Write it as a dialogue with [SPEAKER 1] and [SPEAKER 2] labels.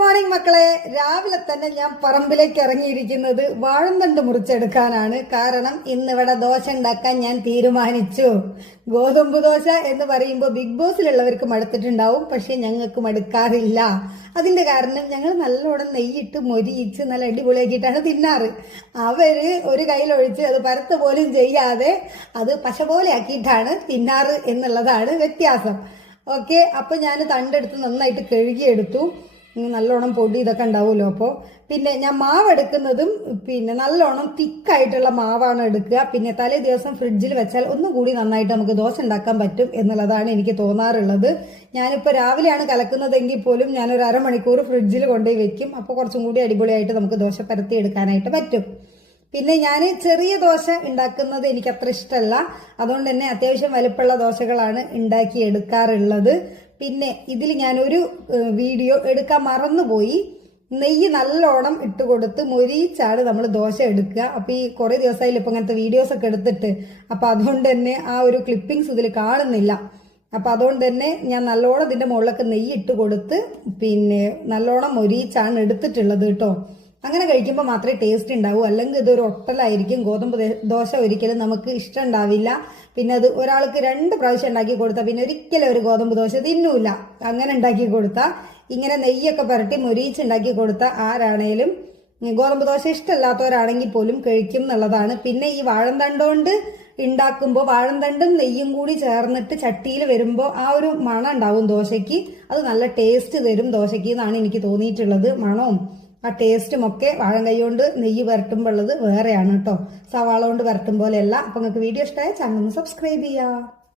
[SPEAKER 1] Morning മക്കളെ. രാവിലെ തന്നെ ഞാൻ പറമ്പിലേക്ക് ഇറങ്ങിയിരിക്കുന്നത് വാഴന്തണ്ട് മുറിച്ചെടുക്കാനാണ്. കാരണം ഇന്നിവിടെ ദോശ ഉണ്ടാക്കാൻ ഞാൻ തീരുമാനിച്ചു. ഗോതമ്പ് ദോശ എന്ന് പറയുമ്പോൾ ബിഗ് ബോസിലുള്ളവർക്ക് മടുത്തിട്ടുണ്ടാവും. പക്ഷെ ഞങ്ങൾക്ക് മടുക്കാറില്ല. അതിന്റെ കാരണം ഞങ്ങൾ നല്ലോണം നെയ്യിട്ട് മൊരിയിച്ച് നല്ല അടിപൊളിയാക്കിയിട്ടാണ് തിന്നാറ്. അവർ ഒരു കയ്യിലൊഴിച്ച് അത് പരത്ത് പോലും ചെയ്യാതെ അത് പശ പോലെ ആക്കിയിട്ടാണ് തിന്നാറ് എന്നുള്ളതാണ് വ്യത്യാസം. ഓക്കെ അപ്പൊ ഞാൻ തണ്ടെടുത്ത് നന്നായിട്ട് കഴുകിയെടുത്തു. നല്ലോണം പൊടി ഇതൊക്കെ ഉണ്ടാവുമല്ലോ. അപ്പോൾ പിന്നെ ഞാൻ മാവ് എടുക്കുന്നതും പിന്നെ നല്ലോണം തിക്കായിട്ടുള്ള മാവാണ് എടുക്കുക. പിന്നെ തലേ ദിവസം ഫ്രിഡ്ജിൽ വെച്ചാൽ ഒന്നും കൂടി നന്നായിട്ട് നമുക്ക് ദോശ ഉണ്ടാക്കാൻ പറ്റും എന്നുള്ളതാണ് എനിക്ക് തോന്നാറുള്ളത്. ഞാനിപ്പോൾ രാവിലെയാണ് കലക്കുന്നതെങ്കിൽ പോലും ഞാനൊരു അരമണിക്കൂർ ഫ്രിഡ്ജിൽ കൊണ്ടുപോയി വെക്കും. അപ്പോൾ കുറച്ചും കൂടി അടിപൊളിയായിട്ട് നമുക്ക് ദോശ പരത്തി എടുക്കാനായിട്ട് പറ്റും. പിന്നെ ഞാൻ ചെറിയ ദോശ ഉണ്ടാക്കുന്നത് എനിക്ക് അത്ര ഇഷ്ടമല്ല. അതുകൊണ്ട് തന്നെ അത്യാവശ്യം വലുപ്പമുള്ള ദോശകളാണ് ഉണ്ടാക്കി എടുക്കാറുള്ളത്. പിന്നെ ഇതിൽ ഞാനൊരു വീഡിയോ എടുക്കാൻ മറന്നുപോയി. നെയ്യ് നല്ലോണം ഇട്ട് കൊടുത്ത് മൊരിച്ചാണ് നമ്മൾ ദോശ എടുക്കുക. അപ്പോൾ ഈ കുറേ ദിവസമായില്ല ഇപ്പൊ അങ്ങനത്തെ വീഡിയോസ് ഒക്കെ എടുത്തിട്ട്. അപ്പൊ അതുകൊണ്ട് തന്നെ ആ ഒരു ക്ലിപ്പിംഗ്സ് ഇതിൽ കാണുന്നില്ല. അപ്പൊ അതുകൊണ്ട് തന്നെ ഞാൻ നല്ലോണം ഇതിന്റെ മുകളിലൊക്കെ നെയ്യ് ഇട്ട് കൊടുത്ത് പിന്നെ നല്ലോണം മൊരിച്ചാണ് എടുത്തിട്ടുള്ളത് കേട്ടോ. അങ്ങനെ കഴിക്കുമ്പോൾ മാത്രമേ ടേസ്റ്റ് ഉണ്ടാവൂ അല്ലെങ്കിൽ ഇതൊരു ഒട്ടലായിരിക്കും. ഗോതമ്പ് ദോശ ഒരിക്കലും നമുക്ക് ഇഷ്ടം ഉണ്ടാവില്ല പിന്നെ അത് ഒരാൾക്ക് രണ്ട് പ്രാവശ്യം ഉണ്ടാക്കി കൊടുത്താൽ പിന്നെ ഒരിക്കലും ഒരു ഗോതമ്പ് ദോശ തിന്നൂല. അങ്ങനെ ഉണ്ടാക്കി കൊടുത്താൽ ഇങ്ങനെ നെയ്യൊക്കെ പുരട്ടി മുരിയിച്ച് ഉണ്ടാക്കി കൊടുത്താൽ ആരാണേലും ഗോതമ്പ് ദോശ ഇഷ്ടമല്ലാത്തവരാണെങ്കിൽ പോലും കഴിക്കും എന്നുള്ളതാണ്. പിന്നെ ഈ വാഴം തണ്ടുകൊണ്ട് ഉണ്ടാക്കുമ്പോൾ വാഴം തണ്ടും നെയ്യും കൂടി ചേർന്നിട്ട് ചട്ടിയിൽ വരുമ്പോൾ ആ ഒരു മണം ഉണ്ടാവും ദോശയ്ക്ക്. അത് നല്ല ടേസ്റ്റ് തരും ദോശയ്ക്ക് എന്നാണ് എനിക്ക് തോന്നിയിട്ടുള്ളത്. മണവും ആ ടേസ്റ്റും ഒക്കെ വാഴം കൈ കൊണ്ട് നെയ്യ് വരട്ടുമ്പോൾ ഉള്ളത് വേറെയാണ് കേട്ടോ സവാള കൊണ്ട് വരട്ടും പോലെയല്ല. അപ്പൊ നിങ്ങൾക്ക് വീഡിയോ ഇഷ്ടമായ ചാനൽ ഒന്ന് സബ്സ്ക്രൈബ് ചെയ്യാം.